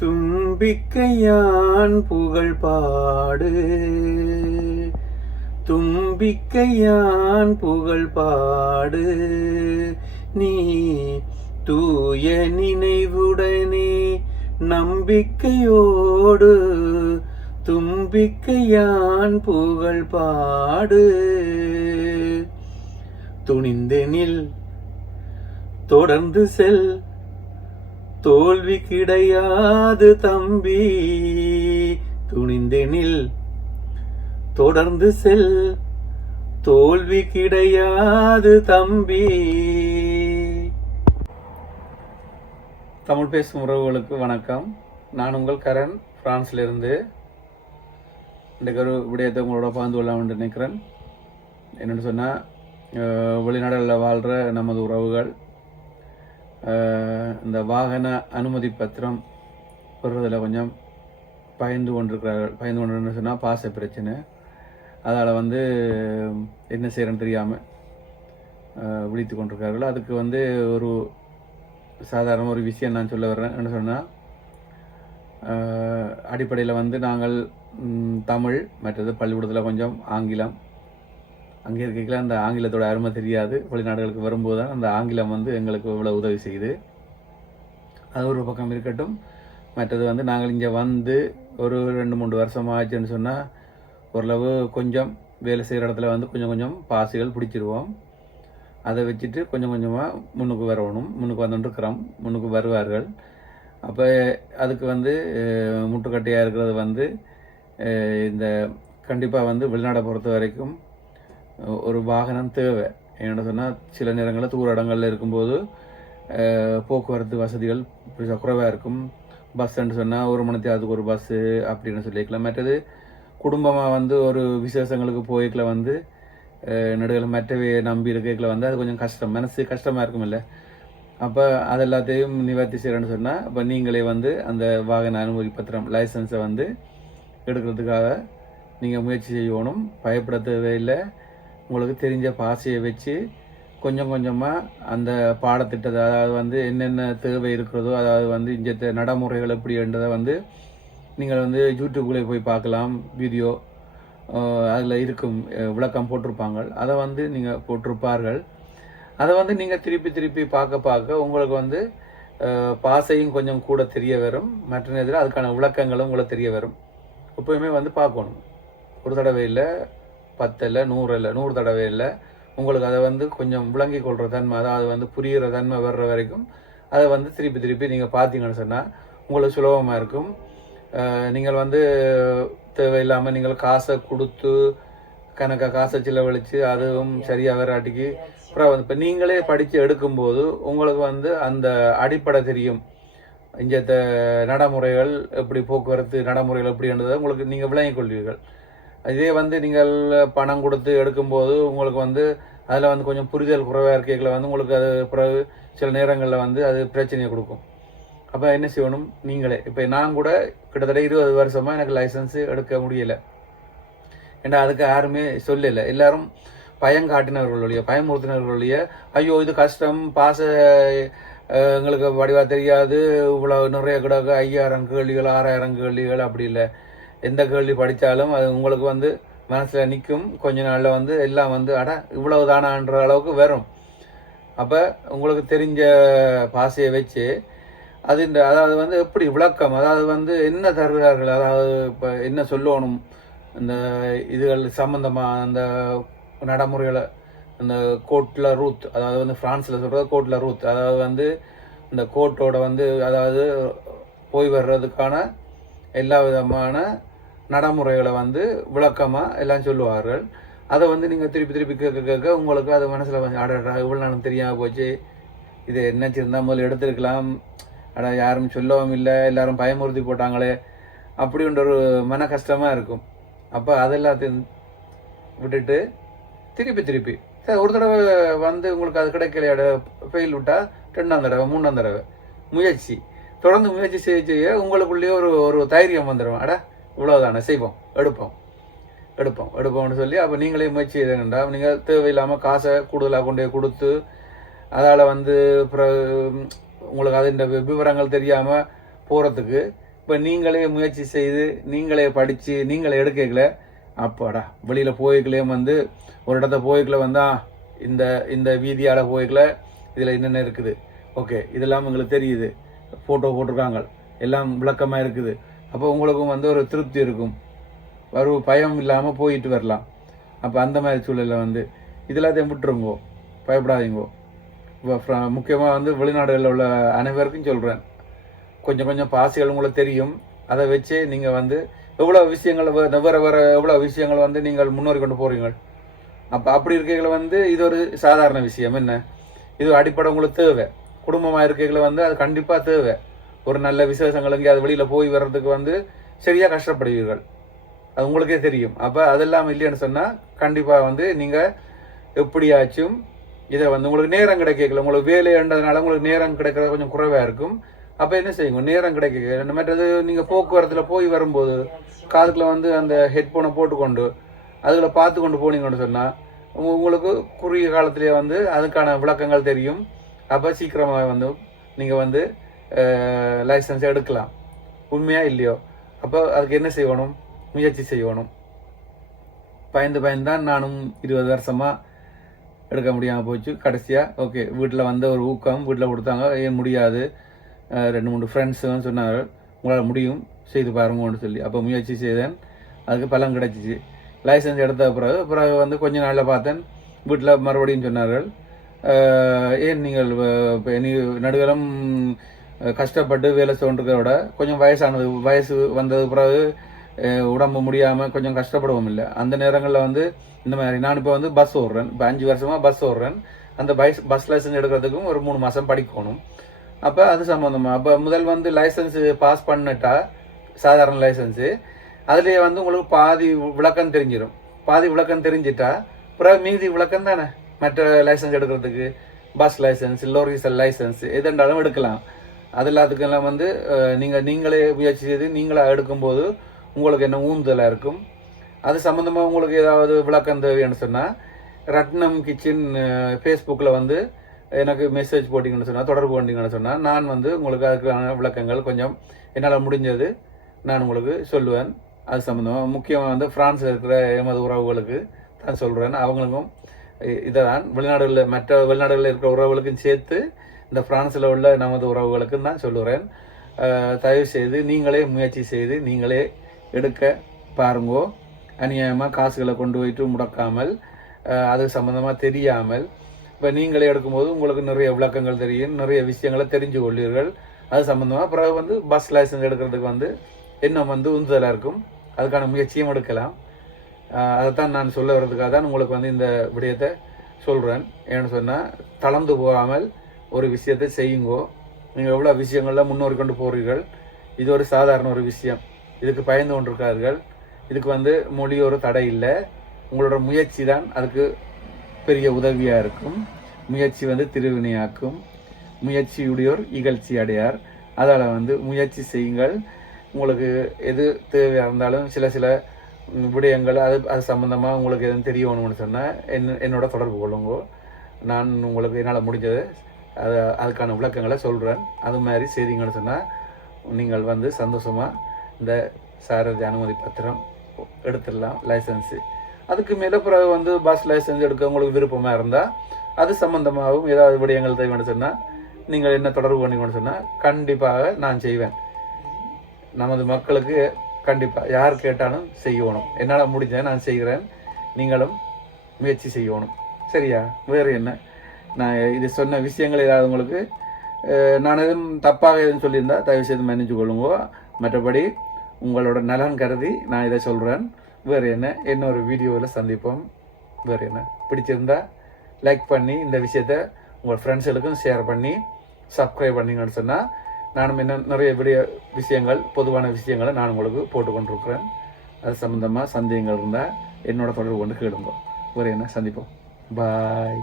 தும்பிக்கையான் புகழ் பாடு, தும்பிக்கையான் புகழ் பாடு. நீ தூய நினைவுடனே நம்பிக்கையோடு தும்பிக்கையான் புகழ் பாடு. துணிந்தெனில் தொடர்ந்து செல், தோல்வி கிடையாது தம்பி. துணிந்தெனில் தொடர்ந்து செல், தோல்வி கிடையாது தம்பி. தமிழ் பேசும் உறவுகளுக்கு வணக்கம். நான் உங்கள் கரண், பிரான்ஸ்லேருந்து. இன்றைக்கு ஒரு விடயத்தை உங்களோட பகிர்ந்து கொள்ளலாம்னு நினைக்கிறேன். என்னென்னு சொன்னால், வெளிநாடுகளில் வாழ்கிற நமது உறவுகள் இந்த வாகன அனுமதி பத்திரம் பெறுறதில் கொஞ்சம் பயந்து கொண்டிருக்கிறார்கள். பயந்து கொண்டு சொன்னால் பாச பிரச்சனை. அதால் என்ன செய்கிறேன்னு தெரியாமல் விழித்து கொண்டிருக்கிறார்கள். அதுக்கு ஒரு சாதாரண ஒரு விஷயம் நான் சொல்ல வர்றேன். என்ன சொன்னால், அடிப்படையில் நாங்கள் தமிழ், மற்றது பள்ளிக்கூடத்தில் கொஞ்சம் ஆங்கிலம். அங்கே இருக்கையில் அந்த ஆங்கிலத்தோட அருமை தெரியாது. வெளிநாடுகளுக்கு வரும்போது தான் அந்த ஆங்கிலம் எங்களுக்கு இவ்வளோ உதவி செய்யுது. அது ஒரு பக்கம் இருக்கட்டும். மற்றது நாங்கள் இங்கே ஒரு 2-3 வருஷம் ஆச்சுன்னு சொன்னால், ஓரளவு கொஞ்சம் வேலை செய்கிற இடத்துல கொஞ்சம் கொஞ்சம் பாசிகள் பிடிச்சிருவோம். அதை வச்சுட்டு கொஞ்சம் கொஞ்சமாக முன்னுக்கு வரணும். முன்னுக்கு வந்துட்டுருக்கிறோம், முன்னுக்கு வருவார்கள். அப்போ அதுக்கு முட்டுக்கட்டையாக இருக்கிறது இந்த கண்டிப்பாக வெளிநாடை பொறுத்த வரைக்கும் ஒரு வாகனம் தேவை. என்ன சொன்னால், சில நேரங்களில் தூர இடங்களில் இருக்கும்போது போக்குவரத்து வசதிகள் குறைவாக இருக்கும். பஸ்ஸுன்னு சொன்னால் 1 மணி நேரத்துக்கு ஒரு பஸ்ஸு அப்படின்னு சொல்லிக்கலாம். மற்றது குடும்பமாக ஒரு விசேஷங்களுக்கு போய்க்கில் நடுவில் மற்றவை நம்பி இருக்கையில் அது கொஞ்சம் கஷ்டம், மனசு கஷ்டமாக இருக்கும் இல்லை. அப்போ அது எல்லாத்தையும் நிவர்த்தி செய்கிறேன்னு சொன்னால், அப்போ நீங்களே அந்த வாகன அனுமதி பத்திரம் லைசன்ஸை எடுக்கிறதுக்காக நீங்கள் முயற்சி செய்யணும். பயப்பட தேவையில்லை. உங்களுக்கு தெரிஞ்ச பாசையை வச்சு கொஞ்சம் கொஞ்சமாக அந்த பாடத்திட்டத்தை, அதாவது என்னென்ன தேவை இருக்கிறதோ, அதாவது இந்த நடைமுறைகள் எப்படின்றதை நீங்கள் யூடியூப்குள்ளே போய் பார்க்கலாம். வீடியோ அதில் இருக்கும், விளக்கம் போட்டிருப்பாங்க. அதை நீங்கள் போட்டிருப்பார்கள். அதை நீங்கள் திருப்பி திருப்பி பார்க்க உங்களுக்கு பாசையும் கொஞ்சம் கூட தெரிய வரும். மற்ற நேரத்தில் அதுக்கான விளக்கங்களும் உங்களுக்கு தெரிய வரும். எப்போயுமே பார்க்கணும். ஒரு தடவை இல்லை, 10 இல்லை, 100 இல்லை, 100 தடவை இல்லை. உங்களுக்கு அதை கொஞ்சம் விளங்கி கொள்கிற தன்மை, அதாவது புரிகிற தன்மை வர்ற வரைக்கும் அதை திருப்பி திருப்பி நீங்கள் பார்த்தீங்கன்னு சொன்னால் உங்களுக்கு சுலபமாக இருக்கும். நீங்கள் தேவையில்லாமல் நீங்கள் காசை கொடுத்து காசை செலவழித்து அதுவும் சரியாக வராட்டிக்கு அப்புறம் இப்போ நீங்களே படித்து எடுக்கும்போது உங்களுக்கு அந்த அடிப்படை தெரியும். இந்த நடைமுறைகள் எப்படி, போக்குவரத்து நடைமுறைகள் எப்படின்றதை உங்களுக்கு நீங்கள் விளங்கிக் கொள்வீர்கள். இதே நீங்கள் பணம் கொடுத்து எடுக்கும்போது உங்களுக்கு அதில் கொஞ்சம் புரிதல் குறைவாக இருக்கைகளை உங்களுக்கு அது பிறகு சில நேரங்களில் அது பிரச்சனையை கொடுக்கும். அப்போ என்ன செய்யணும், நீங்களே. இப்போ நான் கூட கிட்டத்தட்ட 20 வருஷமாக எனக்கு லைசன்ஸு எடுக்க முடியலை. ஏன்னா அதுக்கு யாருமே சொல்லலை. எல்லாரும் பயங்காட்டினவர்களுடைய, பயமுறுத்தினவர்களுடைய, ஐயோ இது கஷ்டம், பாச எங்களுக்கு வடிவாக தெரியாது, இவ்வளோ நிறைய கிடக்கு, 5000 கேள்விகள் 6000 கேள்விகள். அப்படி இல்லை. எந்த கேள்வி படித்தாலும் அது உங்களுக்கு மனசில் நிற்கும். கொஞ்ச நாளில் எல்லாம் அட இவ்வளவு தானான்ற அளவுக்கு வரும். அப்போ உங்களுக்கு தெரிஞ்ச பாசையை வச்சு அதாவது எப்படி விளக்கம், அதாவது என்ன தருகிறார்கள், அதாவது இப்போ என்ன சொல்லணும், இந்த இதுகள் சம்மந்தமாக அந்த நடைமுறைகளை, அந்த கோட்ல ரூத், அதாவது ஃப்ரான்ஸில் சொல்கிறது கோட்ல ரூத், அதாவது இந்த கோட்டோட அதாவது போய் வர்றதுக்கான எல்லா விதமான நடைமுறைகளை விளக்கமாக எல்லாம் சொல்லுவார்கள். அதை நீங்கள் திருப்பி திருப்பி கேட்க உங்களுக்கு அது மனசில் ஆடா இவ்வளோ நாளும் தெரியாமல் போச்சு, இது என்னாச்சிருந்தா முதல்ல எடுத்துருக்கலாம், அடா யாரும் சொல்லவும் இல்லை, எல்லாரும் பயமுறுத்தி போட்டாங்களே அப்படின்ற ஒரு மன கஷ்டமாக இருக்கும். அப்போ அதெல்லாத்தையும் விட்டுட்டு திருப்பி திருப்பி ஒரு தடவை உங்களுக்கு அது கிடைக்கல, ஃபெயில் விட்டால் 2ஆம் தடவை 3ஆம் தடவை முயற்சி, தொடர்ந்து முயற்சி செய்ய உங்களுக்குள்ளேயே ஒரு தைரியம் வந்துடும். அடா இவ்வளோதானே, செய்வோம், எடுப்போம்னு சொல்லி அப்போ நீங்களே முயற்சி செய்யுங்கண்டா. நீங்கள் தேவையில்லாமல் காசை கூடுதலாக கொண்டு கொடுத்து அதால் பிறகு உங்களுக்கு அது இந்த விவரங்கள் தெரியாமல் போகிறதுக்கு இப்போ நீங்களே முயற்சி செய்து நீங்களே படித்து நீங்களே எடுக்கல அப்பாடா வெளியில் போய்க்கலே வந்து ஒரு இடத்த போய்க்கல வந்தால் இந்த இந்த வீதியால் போய்க்கல இதில் என்னென்ன இருக்குது, ஓகே இதெல்லாம் உங்களுக்கு தெரியுது, ஃபோட்டோ போட்டிருக்காங்க, எல்லாம் விளக்கமாக இருக்குது. அப்போ உங்களுக்கும் வந்து ஒரு திருப்தி இருக்கும், ஒரு பயம் இல்லாமல் போயிட்டு வரலாம். அப்போ அந்த மாதிரி சூழலில் வந்து இதெல்லாத்தையும் விட்டுருங்கோ, பயப்படாதீங்கோ. இப்போ முக்கியமாக வந்து வெளிநாடுகளில் உள்ள அனைவருக்கும் சொல்கிறேன், கொஞ்சம் கொஞ்சம் பாசிகள் உங்களுக்கு தெரியும், அதை வச்சு நீங்கள் வந்து எவ்வளோ விஷயங்கள் வேறு வேறு எவ்வளோ விஷயங்கள் வந்து நீங்கள் முன்னோறி கொண்டு போகிறீங்க. அப்போ அப்படி இருக்கைகளை வந்து இது ஒரு சாதாரண விஷயம். என்ன இது அடிப்படை உங்களுக்கு தேவை. குடும்பமாக இருக்கைகளை வந்து அது கண்டிப்பாக தேவை. ஒரு நல்ல விசேஷங்களுக்கு அது வெளியில் போய் வர்றதுக்கு வந்து சரியாக கஷ்டப்படுவீர்கள், அது உங்களுக்கே தெரியும். அப்போ அதெல்லாம் இல்லைன்னு சொன்னால் கண்டிப்பாக வந்து நீங்கள் எப்படியாச்சும் இதை வந்து உங்களுக்கு நேரம் கிடைக்கல, உங்களுக்கு வேலைன்றதுனால உங்களுக்கு நேரம் கிடைக்கிறது கொஞ்சம் குறைவாக இருக்கும். அப்போ என்ன செய்யுங்க, நேரம் கிடைக்க மற்றது நீங்கள் போக்குவரத்தில் போய் வரும்போது காதுக்குள்ள வந்து அந்த ஹெட்ஃபோனை போட்டுக்கொண்டு அதில் பார்த்து கொண்டு போனீங்கன்னு சொன்னால் உங்களுக்கு குறுகிய காலத்திலே வந்து அதுக்கான விளக்கங்கள் தெரியும். அப்போ சீக்கிரமாக வந்து நீங்கள் வந்து லைசன்ஸ் எடுக்கலாம். உண்மையாக இல்லையோ? அப்போ அதுக்கு என்ன செய்யணும், முயற்சி செய்யணும். பயந்து தான் நானும் 20 வருஷமாக எடுக்க முடியாமல் போச்சு. கடைசியாக ஓகே வீட்டில் வந்த ஒரு ஊக்கம் வீட்டில் கொடுத்தாங்க, ஏன் முடியாது 2-3 ஃப்ரெண்ட்ஸுன்னு சொன்னாங்க, உங்களால் முடியும் செய்து பாருங்கன்னு சொல்லி. அப்போ முயற்சி செய்தேன், அதுக்கு பலன் கிடைச்சிச்சு. லைசன்ஸ் எடுத்த பிறகு வந்து கொஞ்ச நாளில் பார்த்தேன் வீட்டில் மறுபடியும் சொன்னார்கள், ஏன் நீங்கள் இனி நடுவரம் கஷ்டப்பட்டு வேலை செய்கிறத விட கொஞ்சம் வயசு வந்தது பிறகு உடம்பு முடியாமல் கொஞ்சம் கஷ்டப்படுவோம் இல்லை, அந்த நேரங்களில் வந்து இந்த மாதிரி நான் இப்போ வந்து பஸ் ஓடுறேன், இப்போ 5 வருஷமாக பஸ் ஓடுறேன். அந்த பஸ் லைசன்ஸ் எடுக்கிறதுக்கும் ஒரு 3 மாதம் படிக்கணும். அப்போ அது சம்மந்தமாக அப்போ முதல் வந்து லைசன்ஸு பாஸ் பண்ணிட்டா சாதாரண லைசன்ஸு அதுலேயே வந்து உங்களுக்கு பாதி விளக்கம் தெரிஞ்சிடும். பாதி விளக்கம் தெரிஞ்சிட்டா பிறகு மீதி விளக்கம் தானே மற்ற லைசன்ஸ் எடுக்கிறதுக்கு. பஸ் லைசன்ஸ், லோரிசல் லைசன்ஸ் எதுண்டாலும் எடுக்கலாம். அது எல்லாத்துக்கெல்லாம் வந்து நீங்களே முயற்சி செய்து நீங்களாக எடுக்கும்போது உங்களுக்கு என்ன ஊந்துதலாக இருக்கும். அது சம்மந்தமாக உங்களுக்கு ஏதாவது விளக்கம் தேவைன்னு சொன்னால் ரத்னம் கிச்சன் ஃபேஸ்புக்கில் வந்து எனக்கு மெசேஜ் போட்டிங்கன்னு சொன்னால், தொடர்பு கொண்டீங்கன்னு சொன்னால் நான் வந்து உங்களுக்கு அதுக்கான விளக்கங்கள் கொஞ்சம் என்னால் முடிஞ்சது நான் உங்களுக்கு சொல்லுவேன். அது சம்மந்தமாக முக்கியமாக வந்து ஃப்ரான்ஸில் இருக்கிற எமது உறவுகளுக்கு தான் சொல்கிறேன். அவங்களுக்கும் இதை தான் வெளிநாடுகளில் மற்ற வெளிநாடுகளில் இருக்கிற உறவுகளுக்கும் சேர்த்து இந்த ஃப்ரான்ஸில் உள்ள நமது உறவுகளுக்கும் தான் சொல்லுகிறேன். தயவு செய்து நீங்களே முயற்சி செய்து நீங்களே எடுக்க பாருங்கோ. அநியாயமாக காசுகளை கொண்டு போயிட்டு முடக்காமல், அது சம்மந்தமாக தெரியாமல் இப்போ நீங்களே எடுக்கும்போது உங்களுக்கு நிறைய விளக்கங்கள் தெரியும், நிறைய விஷயங்களை தெரிஞ்சு கொள்ளீர்கள். அது சம்மந்தமாக பிறகு வந்து பஸ் லைசன்ஸ் எடுக்கிறதுக்கு வந்து இன்னும் வந்து உந்துதலாக இருக்கும், அதுக்கான முயற்சியும் எடுக்கலாம். அதைத்தான் நான் சொல்ல வர்றதுக்காக தான் உங்களுக்கு வந்து இந்த விடயத்தை சொல்கிறேன். ஏன்னு சொன்னால் தளர்ந்து போகாமல் ஒரு விஷயத்தை செய்யுங்கோ. நீங்கள் எவ்வளோ விஷயங்களில் முன்னோறி கொண்டு போகிறீர்கள். இது ஒரு சாதாரண ஒரு விஷயம், இதுக்கு பயந்து கொண்டிருக்கார்கள். இதுக்கு வந்து மொழி ஒரு தடை இல்லை, உங்களோட முயற்சி தான் அதுக்கு பெரிய உதவியாக இருக்கும். முயற்சி வந்து திருவினையாக்கும், முயற்சியுடையோர் இகழ்ச்சி அடையார். அதால் வந்து முயற்சி செய்யுங்கள். உங்களுக்கு எது தேவையாக இருந்தாலும் சில விடயங்கள் அது சம்மந்தமாக உங்களுக்கு எதுவும் தெரியணும்னு சொன்னால் என்னோட தொடர்பு கொள்ளுங்கோ. நான் உங்களுக்கு என்னால் முடிஞ்சது அதுக்கான விளக்கங்களை சொல்கிறேன். அது மாதிரி செய்திங்கன்னு சொன்னால் நீங்கள் வந்து சந்தோஷமாக இந்த சாரதி அனுமதி பத்திரம் எடுத்துடலாம், லைசன்ஸு. அதுக்கு மேலே பிறகு வந்து பஸ் லைசன்ஸ் எடுக்க உங்களுக்கு விருப்பமாக இருந்தால் அது சம்மந்தமாகவும் ஏதாவது விடயங்கள் தேவைன்னு சொன்னால் நீங்கள் என்ன தொடர்பு பண்ணிங்கன்னு சொன்னால் கண்டிப்பாக நான் செய்வேன். நமது மக்களுக்கு கண்டிப்பாக யார் கேட்டாலும் செய்யணும். என்னால் முடிஞ்ச நான் செய்கிறேன், நீங்களும் முயற்சி செய்யணும். சரியா? வேறு என்ன, நான் இது சொன்ன விஷயங்கள் ஏதாவது உங்களுக்கு நான் எதுவும் தப்பாக எதுவும் சொல்லியிருந்தால் தயவுசெய்து மன்னிச்சு கொள்ளுங்கோ. மற்றபடி உங்களோட நலன் கருதி நான் இதை சொல்கிறேன். வேறு என்ன, இன்னொரு வீடியோவில் சந்திப்போம். வேறு என்ன, பிடிச்சிருந்தா லைக் பண்ணி இந்த விஷயத்தை உங்கள் ஃப்ரெண்ட்ஸுகளுக்கும் ஷேர் பண்ணி சப்ஸ்கிரைப் பண்ணிங்கன்னு சொன்னால் நானும் இன்னும் நிறைய விஷயங்கள் பொதுவான விஷயங்களை நான் உங்களுக்கு போட்டுக்கொண்டிருக்கிறேன். அது சம்மந்தமாக சந்தேகங்கள் இருந்தால் என்னோட தொடர்பு கொண்டு கேளுங்க. வேறு என்ன, சந்திப்போம். பாய்.